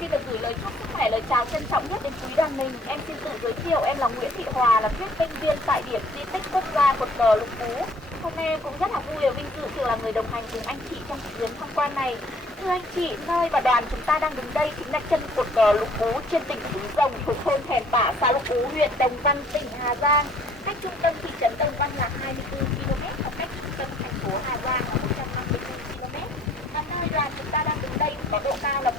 xin được gửi lời chúc sức khỏe, lời chào trân trọng nhất đến quý đoàn mình. Em xin tự giới thiệu, em là Nguyễn Thị Hòa, là thuyết minh viên tại điểm di tích quốc gia Cột Cờ Lục Bú. Hôm nay em cũng rất là vui và vinh dự được là người đồng hành cùng anh chị trong chuyến tham quan này. Thưa anh chị, nơi và đoàn chúng ta đang đứng đây chính là chân Cột Cờ Lục Bú trên đỉnh núi Rồng thuộc thôn Thèn Pả, xã Lục Bú, huyện Đồng Văn, tỉnh Hà Giang. Cách trung tâm thị trấn Đồng Văn là 24 km và cách trung tâm thành phố Hà Giang là 154 km. Và nơi đoàn chúng ta đang đứng đây có độ cao là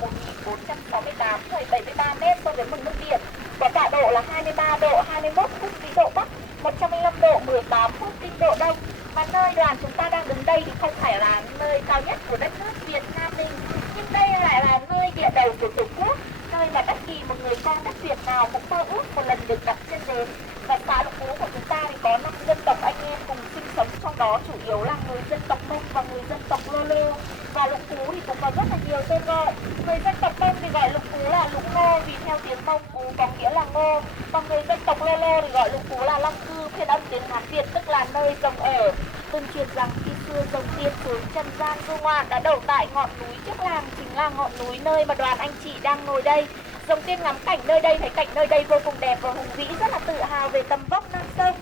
1.468,73 m so với mực nước biển. Có tọa độ là 23 độ 21 phút vĩ độ Bắc, 105 độ 18 phút kinh độ Đông. Và nơi đoàn chúng ta đang đứng đây thì không phải là nơi cao nhất của đất nước Việt Nam mình, nhưng đây lại là nơi địa đầu của Tổ quốc, nơi mà bất kỳ một người con đất Việt nào cũng mơ ước một lần được đặt chân đến. Và xã Lục Bú của chúng ta thì có 5 dân tộc anh em cùng sinh sống, trong đó chủ yếu là người dân tộc Mông và người dân tộc Lô Lô. Và Lục Bú thì cũng có rất là nhiều tên gọi. Người dân tộc Mông thì gọi Lục Bú là Lũng Ngô vì theo tiếng Mông Bú có nghĩa là ngô. Còn người dân tộc Lô Lô thì gọi Lục Bú là Long Cư, phiên âm tiếng Hán Việt tức là nơi rồng ở. Tương truyền rằng khi xưa rồng tiên xuống trần gian du ngoạn đã đậu tại ngọn núi trước làng, chính là ngọn núi nơi mà đoàn anh chị đang ngồi đây. Rồng tiên ngắm cảnh nơi đây, thấy cảnh nơi đây vô cùng đẹp và hùng vĩ, rất là tự hào về tầm vóc non sông.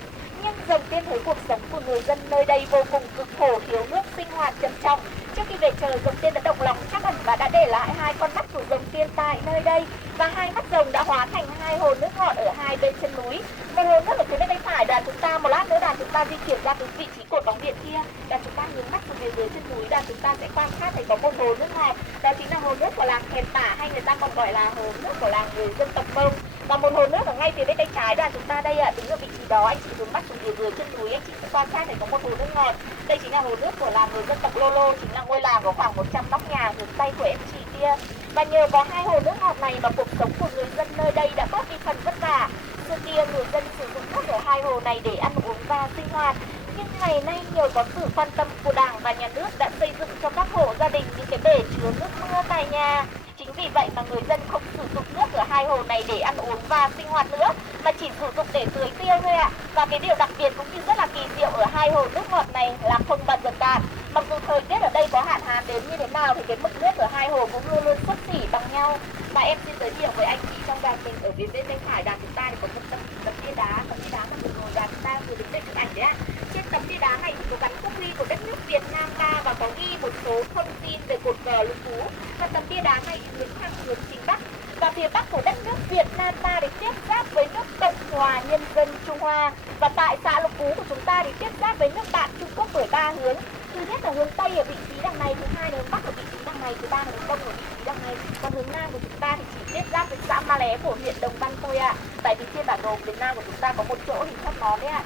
Nhưng rồng tiên thấy cuộc sống của người dân nơi đây vô cùng cực khổ, thiếu nước, sinh hoạt trầm trọng. Trước khi về trời, rồng tiên đã động lòng trắc ẩn và đã để lại 2 con mắt của rồng tiên tại nơi đây. Và 2 mắt rồng đã hóa thành 2 hồ nước ngọt ở 2 bên chân núi. Một hồ nước ở phía bên tay phải đoàn chúng ta, một lát nữa đoàn chúng ta di chuyển ra từ vị trí cột bóng điện kia. Đoàn chúng ta hướng mắt về phía dưới chân núi, đoàn chúng ta sẽ quan sát thấy có một hồ nước ngọt. Đó chính là hồ nước của làng Thèn Pả, hay người ta còn gọi là hồ nước của làng người dân tộc Mông. Và một hồ nước ở ngay phía bên tay trái đoàn chúng ta đây ạ, đứng ở vị trí đó, anh chị hướng mắt xuống phía dưới chân núi, anh chị sẽ quan sát thấy có một hồ nước ngọt. Đây chính là hồ nước của làng người dân tộc Lô Lô, chính là ngôi làng có khoảng 100 nóc nhà hướng tây của em chị kia. Và nhờ có 2 hồ nước ngọt này mà cuộc sống của người dân nơi đây đã bớt đi phần vất vả. Xưa kia người dân sử dụng nước ở 2 hồ này để ăn uống và sinh hoạt. Nhưng ngày nay nhờ có sự quan tâm của Đảng và Nhà nước đã xây dựng cho các hộ gia đình những cái bể chứa nước mưa tại nhà. Chính vì vậy mà người dân không sử dụng nước ở 2 hồ này để ăn uống và sinh hoạt nữa, mà chỉ sử dụng để tưới tiêu thôi ạ. Và cái điều đặc biệt cũng như rất là kỳ diệu ở 2 hồ nước ngọt này là không bao giờ cạn. Mặc dù thời tiết ở đây có hạn hán đến như thế nào thì cái mực nước ở 2 hồ cũng luôn luôn xấp xỉ bằng nhau. Và em xin giới thiệu với anh chị trong đoàn mình, ở phía bên tay phải đoàn chúng ta thì có một tấm bia đá mà vừa rồi đoàn chúng ta vừa đứng đây chụp ảnh đấy ạ. Trên tấm bia đá này thì có gắn quốc huy của đất nước Việt Nam ta và có ghi một số thông tin về cột cờ Lục Bú. Và tấm bia đá này hướng thẳng hướng chính bắc. Và phía bắc của đất nước Việt Nam ta thì tiếp giáp với nước Cộng hòa Nhân dân Trung Hoa. Và tại xã Lục Bú của chúng ta thì tiếp giáp với nước bạn Trung Quốc bởi 3 hướng. Thứ nhất là hướng Tây ở vị trí đằng này, thứ hai là hướng Bắc ở vị trí đằng này, thứ ba là hướng Đông ở vị trí đằng này. Còn hướng Nam của chúng ta thì chỉ tiếp giáp với xã Ma Lé của huyện Đồng Văn thôi ạ. Tại vì trên bản đồ Việt Nam của chúng ta có một chỗ hình chóp nón đấy ạ.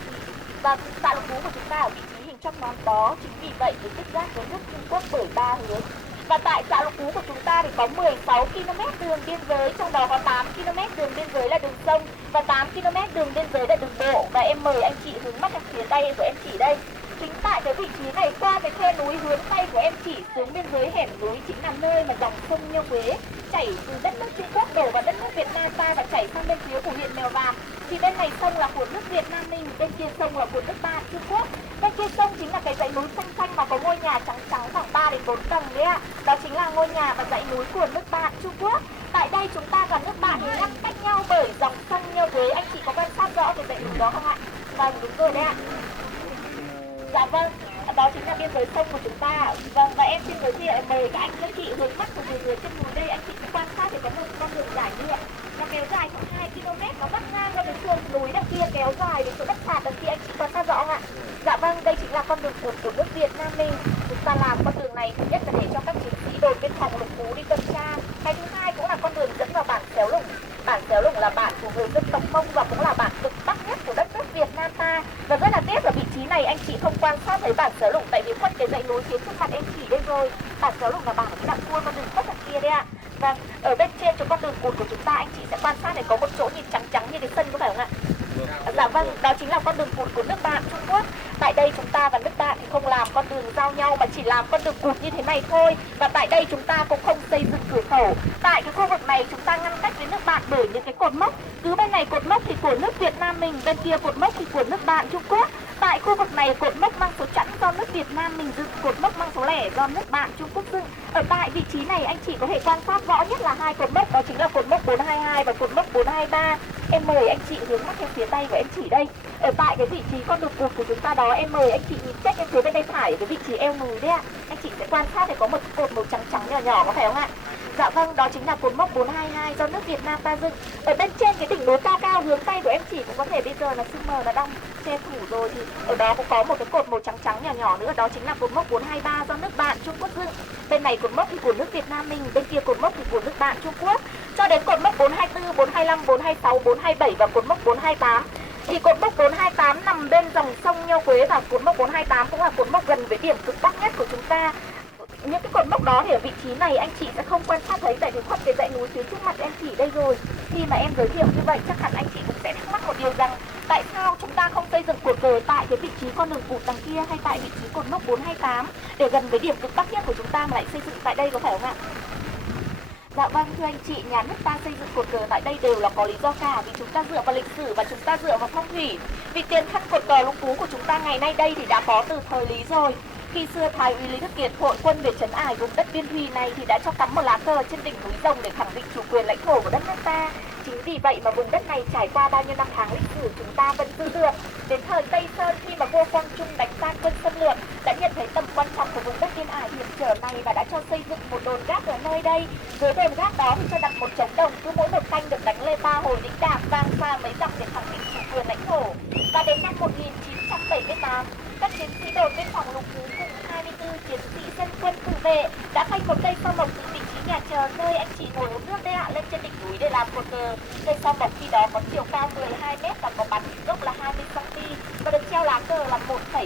Và xã Lục Bú của chúng ta ở vị trí hình chóp nón đó, chính vì vậy thì tiếp giáp với nước Trung Quốc bởi 3 hướng. Và tại xã Lục Bú của chúng ta thì có 16 km đường biên giới, trong đó có 8 km đường biên giới là đường sông và 8 km đường biên giới là đường bộ. Và em mời anh chị hướng mắt sang phía tây của em chỉ đây. Chính tại cái vị trí này, qua cái khe núi hướng tây của em chỉ xuống biên giới hẻm núi, chính là nơi mà dòng sông Nhiêu Quế chảy từ đất nước Trung Quốc đổ vào đất nước Việt Nam ta và chảy sang bên phía của huyện Mèo Vạc. Thì bên này sông là của nước Việt Nam mình, bên kia sông là của nước bạn Trung Quốc. Bên kia sông chính là cái dãy núi xanh xanh mà có ngôi nhà trắng trắng khoảng 3 đến 4 tầng đấy ạ. Đó chính là ngôi nhà và dãy núi của nước bạn Trung Quốc. Tại đây chúng ta và nước bạn thì ngăn cách nhau bởi dòng sông Nhiêu Quế. Anh chị có quan sát rõ cái dãy núi đó không ạ? Vâng, đúng rồi đấy ạ. Dạ vâng, đó chính là biên giới sông của chúng ta. Vâng, và em xin giới thiệu mời các anh các chị hướng mắt của dưới chân núi đây, anh chị sẽ quan sát thì có một con đường dài nhựa. Nó kéo dài khoảng 2 km, nó vắt ngang ra cái sườn núi đằng kia kéo dài đến chỗ đất sạt đằng kia, anh chị quan sát rõ không ạ? Dạ vâng, đây chính là con đường của nước Việt Nam mình. Chúng ta làm con đường này thứ nhất là để cho các chiến sĩ đồn biên phòng Lục Bú đi tuần tra. Cái thứ hai cũng là con đường dẫn vào bản Xéo Lủng. Bản Xéo Lủng là bản của người dân tộc Mông và cũng là bản cực bắc nhất của đất nước Việt Nam ta. Và rất là tiếc ở vị trí này anh chị không quan sát thấy bản Xéo Lủng, tại vì khuất cái dãy núi phía trước mặt em chỉ đây rồi. Bản Xéo Lủng là bản ở cái đoạn cua con đường khuất đằng kia đấy ạ. Và ở bên trên chỗ con đường cụt của chúng ta anh chị sẽ quan sát này có một chỗ nhìn trắng trắng như cái sân có phải không ạ? Dạ vâng, đó chính là con đường cụt của nước bạn Trung Quốc. Tại đây chúng ta và nước bạn thì không làm con đường giao nhau mà chỉ làm con đường cụt như thế này thôi. Và tại đây chúng ta cũng không xây dựng cửa khẩu. Tại cái khu vực này chúng ta ngăn cách với nước bạn bởi những cái cột mốc. Cứ bên này cột mốc thì của nước Việt Nam mình, bên kia cột mốc thì của nước bạn Trung Quốc. tại khu vực này cột mốc mang số chẵn do nước Việt Nam mình dựng, cột mốc mang số lẻ do nước bạn Trung Quốc dựng. Ở tại vị trí này anh chị có thể quan sát rõ nhất là hai cột mốc, đó chính là cột mốc 422 và cột mốc 423. Em mời anh chị hướng mắt theo phía tay của em chỉ đây. Ở tại cái vị trí con đục cột của chúng ta đó, em mời anh chị nhìn check em phía bên tay phải cái vị trí eo núi đấy ạ. Anh chị sẽ quan sát thấy có một cột màu trắng trắng nhỏ nhỏ, có phải không ạ? Dạ vâng, đó chính là cột mốc 422 do nước Việt Nam ta dựng. Ở bên trên cái đỉnh núi cao cao hướng tay của em chỉ cũng có thể bây giờ là sương mờ nó đang che phủ rồi, thì ở đó cũng có một cái cột màu trắng trắng nhỏ nhỏ nữa, đó chính là cột mốc 423 do nước bạn Trung Quốc dựng. Bên này cột mốc thì của nước Việt Nam mình, bên kia cột mốc thì của nước bạn Trung Quốc. Cho đến cột mốc 424, 425, 426, 427 và cột mốc 428. Thì cột mốc 428 nằm bên dòng sông Nho Quế và cột mốc 428 cũng là cột mốc gần với điểm cực bắc nhất của chúng ta. Những cái cột mốc đó thì ở vị trí này anh chị sẽ không quan sát thấy tại vì khuất cái dãy núi phía trước mặt em chỉ đây rồi. Khi mà em giới thiệu như vậy chắc hẳn anh chị cũng sẽ thắc mắc một điều rằng tại sao chúng ta không xây dựng cột cờ tại cái vị trí con đường cụt đằng kia hay tại vị trí cột mốc 428 để gần với điểm cực bắc nhất của chúng ta mà lại xây dựng tại đây, có phải không ạ? Dạ vâng, thưa anh chị, nhà nước ta xây dựng cột cờ tại đây đều là có lý do cả, vì chúng ta dựa vào lịch sử và chúng ta dựa vào phong thủy. Vì tiền thân cột cờ Lũng Cú của chúng ta ngày nay đây thì đã có từ thời Lý rồi. Khi xưa Thái úy Lý Đức Kiệt hội quân về trấn ải vùng đất Biên Thùy này thì đã cho cắm một lá cờ trên đỉnh núi Rồng để khẳng định chủ quyền lãnh thổ của đất nước ta. Chính vì vậy mà vùng đất này trải qua bao nhiêu năm tháng lịch sử chúng ta vẫn giữ được. Đến thời Tây Sơn, khi mà vua Quang Trung đánh tan quân xâm lược đã nhận thấy tầm quan trọng của vùng đất biên ải hiểm trở này và đã cho xây dựng một đồn gác ở nơi đây. Dưới đồn gác đó thì cho đặt một trống đồng, cứ mỗi một canh được đánh lên 3 hồi đĩnh đạc vang xa mấy dặm để khẳng định chủ quyền lãnh thổ. Và đến năm 1978, các chiến sĩ đồn biên phòng Lũng Cú cùng 24 chiến sĩ dân quân tự vệ đã xây một cây sao mộc từ vị trí nhà chờ nơi anh chị ngồi uống nước đấy ạ lên trên đỉnh núi để làm cột cờ. Cây sao mộc khi đó có chiều cao 12 m và có bắn gốc là 20 cm và được treo lá cờ là 1,2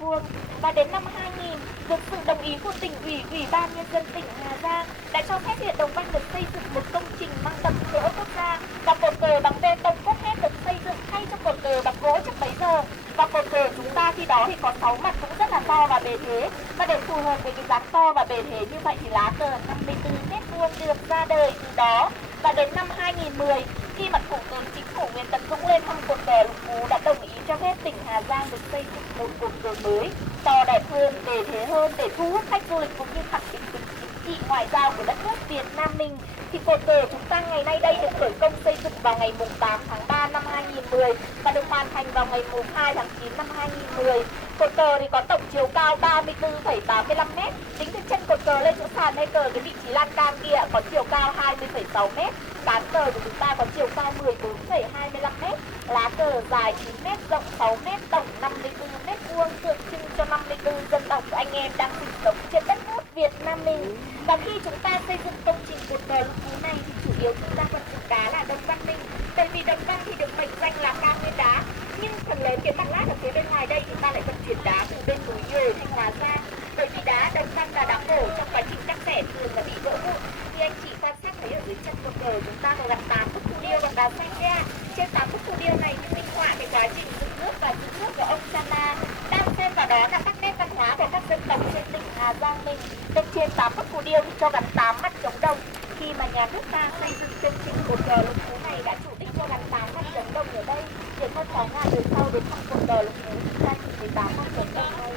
m². Và đến năm 2000, được sự đồng ý của tỉnh ủy, ủy ban nhân dân tỉnh Hà Giang đã cho phép huyện Đồng Văn được xây dựng một công trình mang tầm cỡ quốc gia và cột cờ bằng bê tông cốt thép được xây dựng thay cho cột cờ bằng gỗ trước bấy giờ. Và cột cờ chúng ta khi đó thì có 6 mặt cũng rất là to và bề thế. Và để phù hợp với cái dáng to và bề thế như vậy thì lá cờ 54 m² được ra đời từ đó. Và đến năm 2010, khi mà Thủ tướng Chính phủ Nguyễn Tấn Dũng lên thăm cột cờ Lũng Cú đã đồng ý cho phép tỉnh Hà Giang được xây dựng một cột cờ mới, to đẹp hơn, bề thế hơn để thu hút khách du lịch cũng như khẳng định tính chính trị ngoại giao của đất nước Việt Nam mình. Thì cột cờ chúng ta ngày nay đây được khởi công xây dựng vào ngày 8 tháng 3 năm 2010 và được hoàn thành vào ngày 2 tháng 9 năm 2010. Cột cờ thì có tổng chiều cao 34,85 m. Tính từ chân cột cờ lên chỗ sàn hay cờ cái vị trí lan can kia có chiều cao 20,6 m. Cán cờ của chúng ta có chiều cao 14,25 m. Lá cờ dài 9 m, rộng 6 m, tổng 54 m², tượng trưng cho 54 dân tộc của anh em đang sinh sống trên đất nước Việt Nam mình. Và khi chúng ta xây dựng công trình cột cờ Lũng Cú này thì chủ yếu chúng ta vận dụng đá là Đồng Văn Minh. Tại vì Đồng Văn thì được mệnh danh là cao nguyên đá, nhưng phần lớn cái mặt lát ở phía bên ngoài đây thì ta lại vận chuyển đá từ bên núi Nhồi, Thanh Hóa ra. Bởi vì đá Đồng Văn là đá cổ, trong quá trình cắt xẻ thường là bị vỡ vụn. Thì anh chị quan sát thấy ở dưới chân cột cờ chúng ta có gắn 8 bức phù điêu bằng đá xanh ra. Trên 8 bức phù điêu này thì minh họa cái quá trình dựng nước và giữ nước của ông Chana. Đang xen vào đó là các nét văn hóa của các dân tộc trên tỉnh Hà Giang mình. Bên trên 8 bức phù điêu thì cho gắn 8 mắt trống đồng. Khi mà nhà nước ta xây dựng chương trình cột cờ Lũng Cú này đã chủ đích cho gắn 8 mắt trống đồng ở đây để con cháu ngàn đời sau đến thăm cột cờ Lũng Cú chúng ta chỉ 18 mắt trống đồng này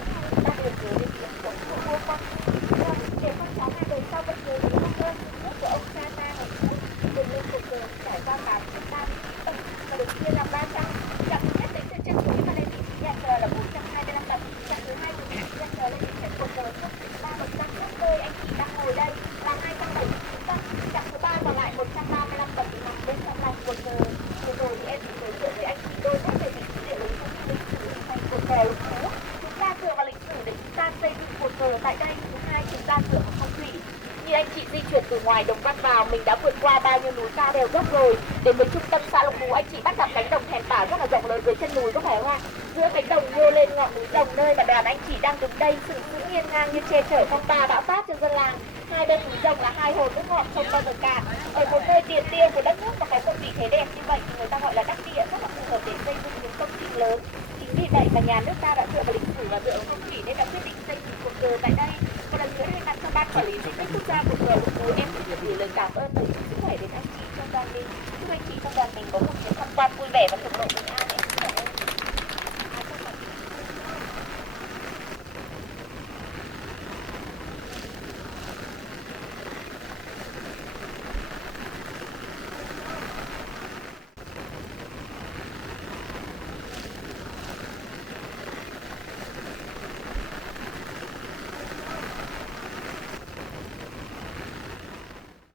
ta đều nhớ đến những cuộc của vua Quang Trung để con cháu ngàn đời sau vẫn nhớ đến công ơn nước của ông cha ta ngày trước. Đường lên cột cờ trải qua 839 tầng và được chia làm 3 chặng. Chặng thứ nhất đến từ chân núi và lên vị trí nhà cờ là 425 tầng. Chặng thứ hai từ vị trí nhà cờ lên đến chân cột cờ trước 3 bậc thang trước nơi anh chị đang ngồi đây là 279 tầng. Chặng thứ ba còn lại 135 tầng nằm bên trong lòng cột cờ. Vừa rồi thì em chỉ giới thiệu với anh chị đôi nét về vị trí địa lý cũng như lịch sử hình thành cột cờ Lũng Cú. Chúng ta dựa vào lịch sử để chúng ta xây dựng cột cờ tại đây. Thứ hai chúng ta dựa vào phong thủy. Như anh chị di chuyển từ ngoài Đồng Văn vào, mình đã vượt qua bao nhiêu núi cao đèo dốc rồi. Đến với trung tâm xã Lũng Cú, anh chị bắt gặp cánh đồng thèn tả rất là rộng lớn dưới chân núi, có phải không ạ? Giữa cánh đồng nhô lên ngọn núi Rồng nơi mà đoàn anh chị đang đứng đây sừng sững hiên ngang như che chở phong ba bão táp cho dân làng. Hai bên núi Rồng là hai hồ nước ngọt không bao giờ cạn. Ở một nơi tiền tiêu của đất nước mà có một vị thế đẹp như vậy thì người ta gọi là đắc địa, rất là phù hợp để xây dựng những công trình lớn. Chính vì vậy mà nhà nước ta đã dựa vào lịch sử